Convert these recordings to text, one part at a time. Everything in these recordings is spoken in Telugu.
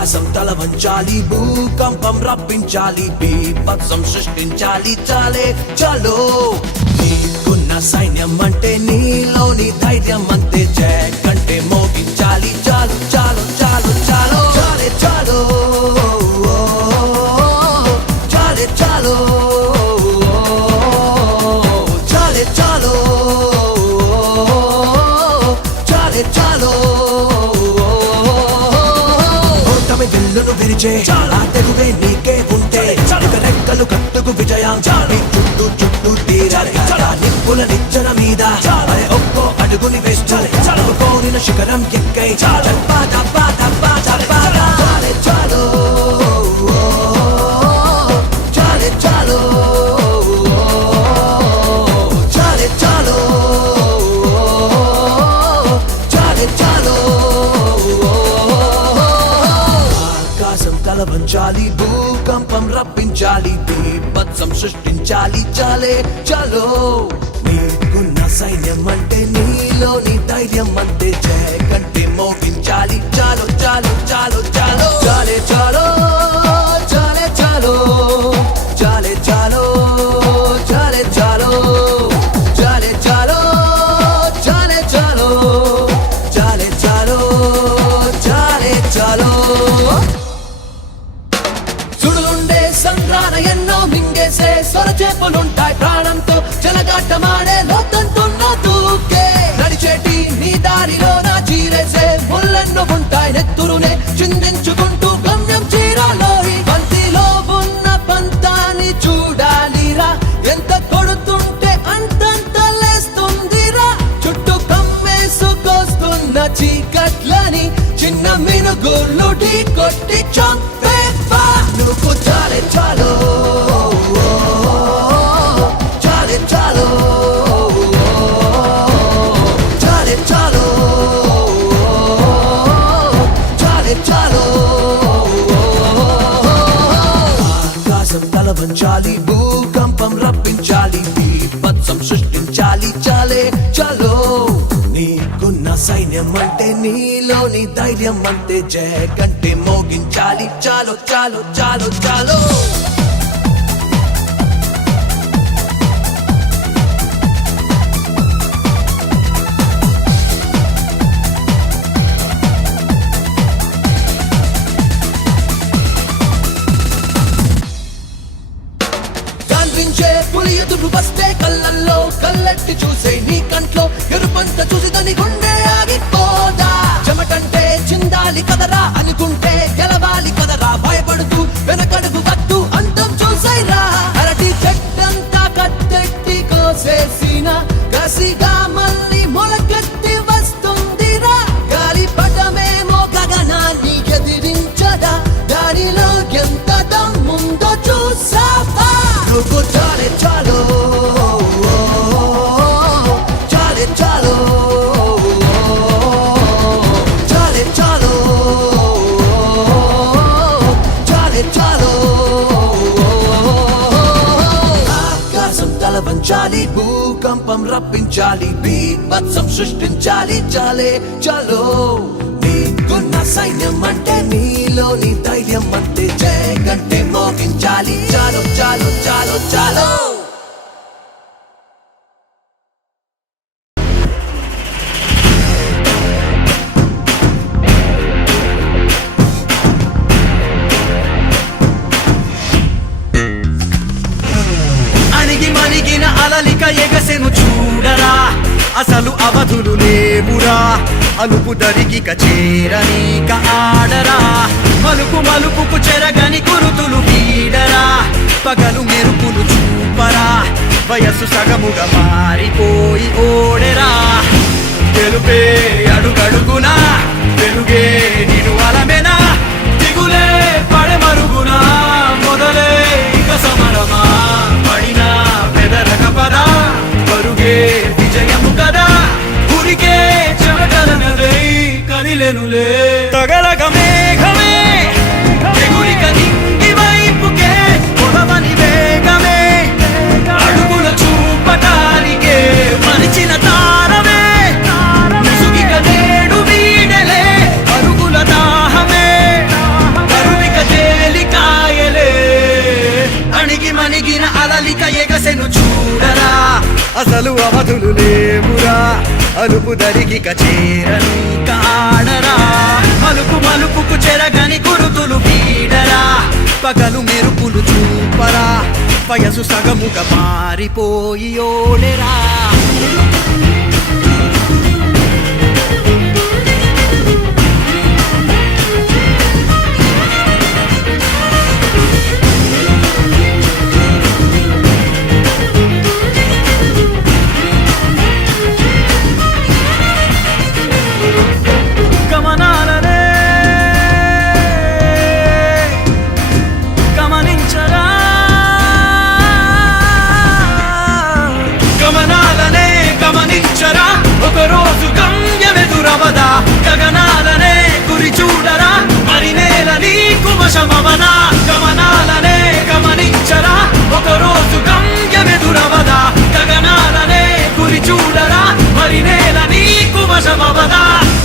ఆకాశం తల వంచాలి, భూకంపం రప్పించాలి, బీభత్సం సృష్టించాలి, చాలే చలో. నీకున్న సైన్యం అంటే నీలోని ధైర్యం అంతే, జయ కంటే మోగించాలి, చాలు చాలు చాలు చాలు, చాలే చాలు చాలే చాలు చాలే చాలు చాలే చాలు. ఓటమి విల్లును విరిచే ఆ తెగువే నీకే ఉంటే, ఇక రెక్కలు కట్టుకు విజయం చుట్టూ చుట్టూ తీరాలి. నిప్పుల నిచ్చెన మీద ఒక్కో అడుగుని వేస్తాలి, కోరిన శిఖరం ఎక్కై పాద పాద పాద పాద. చాలే చాలు చాలే చాలు చాలే చాలు చాలే చాలు. ఆకాశం తల వంచాలి, భూకంపం రప్పించాలి, బీభత్సం సృష్టించాలి, చాలే చలో. నీకున్న సైన్యం అంటే నీలోని ధైర్యం అంతే, జయ కంటే మోగించాలి, చాలు చాలు చాలు చాలు, చాలే చాలు చాలే చాలు చాలే చాలు చాలే చాలు చాలే చాలు చాలే చాలు చాలే చాలు చాలే చాలు. సుడులుండే సంగ్రాన ఎన్నో మింగేసే సొరచేపలుంటాయి, ప్రాణంతో చెలగాటమాడే లోతంతున్న దూకే. నడిచేటి నీ దారిలో నా చీరేసే ముళ్ళెన్నో ఉంటాయి, నెత్తురునే చిందించుకుంటూ గమ్యం చేరాలోయి. పంతిలో ఉన్న పంతాన్ని చూడాలిరా, ఎంత కొడుతుంటే అంతంత లేస్తుందిరా. చుట్టూ కమ్మేసుకొస్తున్న చీకట్లని చిన్న మినుగుళ్ళు ఢీ కొట్టి చంపేవా. నువ్వు చాలే చాలు చాలే చాలు చాలే చాలు చాలే చాలు. ఆకాశం తల వంచాలి, భూకంపం రప్పించాలి, బీభత్సం సృష్టించాలి, చాలే చలో. నీకున్న సైన్యం అంటే నీలోని ధైర్యం అంతే, జయ కంటే మోగించాలి, చాలు చాలు చాలు చాలు. పులి ఎదురు వస్తే కళ్ళల్లో కళ్ళెట్టి చూసే, నీ కంట్లో ఎరుపంత చూసి దాని గుండె ఆగిపోదా. చెమటంటే చిందాలి కదరా అనుకుంటే గెలవాలి కదరా, భయపడుతూ వెనకడుగు కట్టు అంతం చూసైరా. అరటి చెట్టంతా కట్టెట్టి కోసేసిన కసిగా మళ్ళీ మొలకెత్తి వస్తుందిరా. గాలి పటమేమో గగనాన్ని ఎదిరించదా, దానిలో ఎంత దమ్ముందో చూసావా. నువ్వు చాలే చాలు చాలే చాలు చాలే చాలు చాలే చాలు. ఆకాశం తల వంచాలి, భూకంపం రప్పించాలి, బీభత్సం సృష్టించాలి, చాలే చలో. నీకున్న సైన్యం అంటే నీలోని ధైర్యం అంతే, జయ కంటే మోగించాలి, చాలు చాలు చాలు చాలు. అణిగి మణిగిన అలలిక ఎగసెను చూడరా, అసలు అవధులు లేవురా. అలుపు దరిగిక చేరనీక ఆడరా, మలుపు మలుపుకు చెరగని గురుతులు వీడరా. పగలు మెరుపులు చూపరా, వయస్సు సగముగా మారిపోయి ఓడెరా. తెలుపే అడుగడుగునా, వెలుగే నిను అలమెనా, దిగులే పడె మరుగునా, మొదలే ఇక సమరమా. పడినా పెదరక పదా, పరుగే విజయము కదా, ఉరికే చెమటలనదే కదిలెనులే. తగలగ మేఘమే ఎగురిక నింగి వైపుకే, పొడవని వేగమే అడుగుల చూపటానికే, మరిచిన తారమే ముసుగిక నేడు వీడలే, అరుగుల దాహమే అసలు అవధులు లేవురా అలుపు దరిగిక చేరని కాడరా మలుపు మలుపుకు చెరగని గురుతులు వీడరా పగలు మెరుపులు చూపరా వయసు సగముగా మారిపోయి ఓడెరా గమనాలనే గమనించరా గమనాలనే గమనించరా ఒకరోజు గమ్యమెదురవదా గగనాలనే గురి చూడరా మరి నేల నీకు వశమవనా గమనాలనే గమనించరా ఒకరోజు గమ్యమెదురవదా గగనాలనే గురి చూడరా మరి నేల నీకు వశమవదా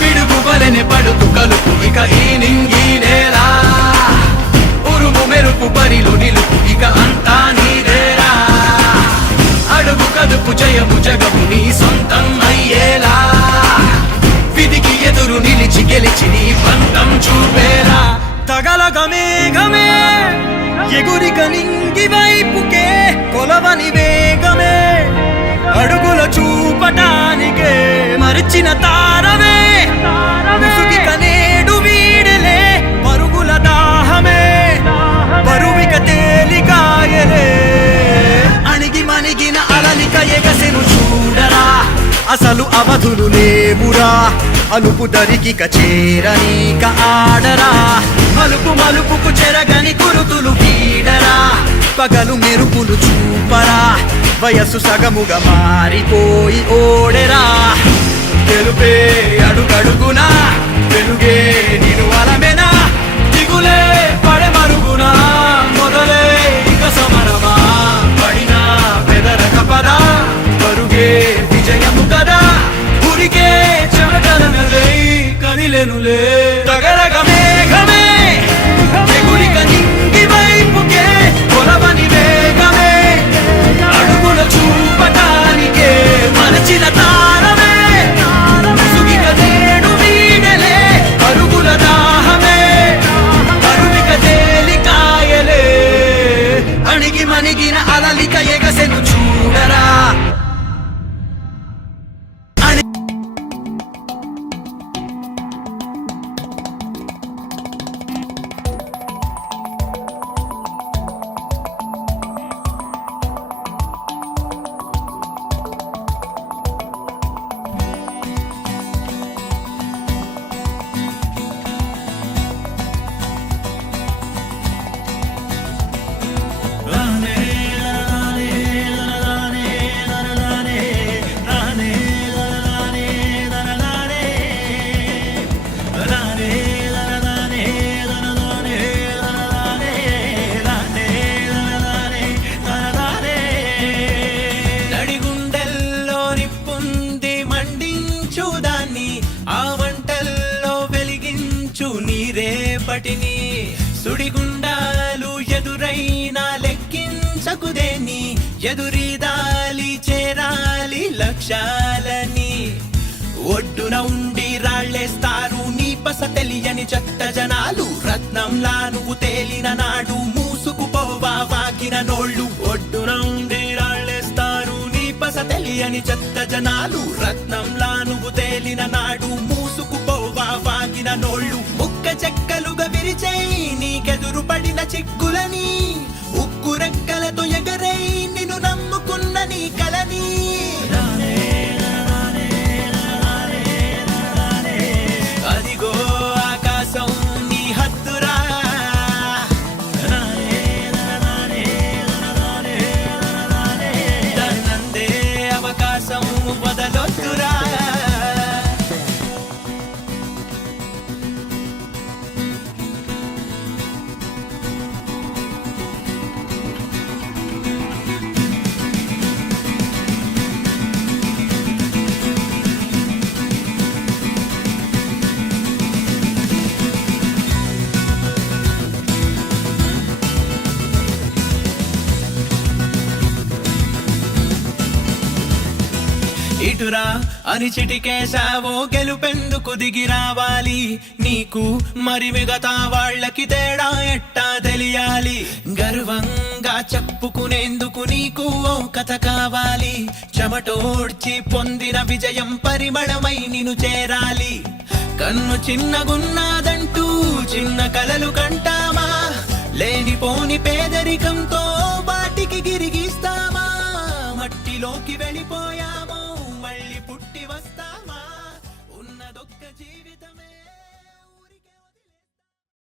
పిడుగువలెని పడుతు కలుపు ఇక ఈ నింగి నేలా ఉరుము మెరుపు బరిలో నిలుపు ఇక అంతా నీదేరా అడుగు కదుపు జయము జగము నీ సొంతం అయ్యేలా విధికి ఎదురు నిలిచి గెలిచి నీ పంతం చూపేరా తగలగ మేఘమే ఎగురిక నింగి వైపుకే కొలవని వేగమే అడుగుల చూపటానికే మరిచిన తారవే ముసుగిక నేడు వీడలే పరుగుల దాహమే బరువిక తేలికాయలే అణిగి మణిగిన అలలిక ఎగసెను చూడరా అసలు అవధులు లేవురా అలుపు దరిగిక చేరనీక ఆడరా మలుపు మలుపుకు చెరగని గురుతులు వీడరా పగలు మెరుపులు చూపరా వయస్సు సగముగా మారిపోయి ఓడెరా తెలుపే అడుగడుగునా వెలుగే నిను అలమెనా దిగులే పడె మరుగునా మొదలే ఇక సమరమా పడినా బెదరక పద పరుగే విజయము కదా ఉరికే చెమటలనలే కదిలెనులే తగలగ మేఘమే ఎగురిక నింగి వైపుకే కొలవని వేగమే అడుగుల చూపటానికే మరచిన తారమే ముసుగిక నేడు వీడలే పరుగుల దాహమే అరువిక తేలికాయలే అణిగి మణిగిన అలలిక ఎగసెను చూడరా పటిని సుడిగుండాలు ఎదురైనా లెక్కించకుదేని ఎదురీదాలి చేరాలి లక్ష్యాలని ఒడ్డున ఉండి రాళ్ళేస్తారు నీ పస తెలియని చెత్త జనాలు రత్నంలా నువ్వు తేలిన నాడు మూసుకుపోవా వాకిన నోళ్ళు ఒడ్డున ఉండి రాళ్ళేస్తారు నీ పస తెలియని చెత్త జనాలు రత్నంలా నువ్వు తేలిన నాడు మూసుకుపోవా వాకిన నోళ్ళు ముక్క చెక్కలుగా విరిచేయి నీకెదురు పడిన చిక్కులని ఉక్కు రెక్కలతో ఎగరై నిన్ను నమ్ముకున్న నీ కలని అదిగో ఆకాశం నీ హద్దురా దాన్నందే అవకాశం వదలొద్దురా ఇటురా అని చిటికేశావో గెలుపెందుకు దిగి రావాలి నీకు మరి మిగతా వాళ్ళకి తేడా ఎట్టా తెలియాలి గర్వంగా చెప్పుకునేందుకు నీకు ఓ కథ కావాలి చెమటోడ్చి పొందిన విజయం పరిమళమై నిన్ను చేరాలి కన్ను చిన్నగున్నాదంటూ చిన్న కలలు కంటామా లేనిపోని పేదరికంతో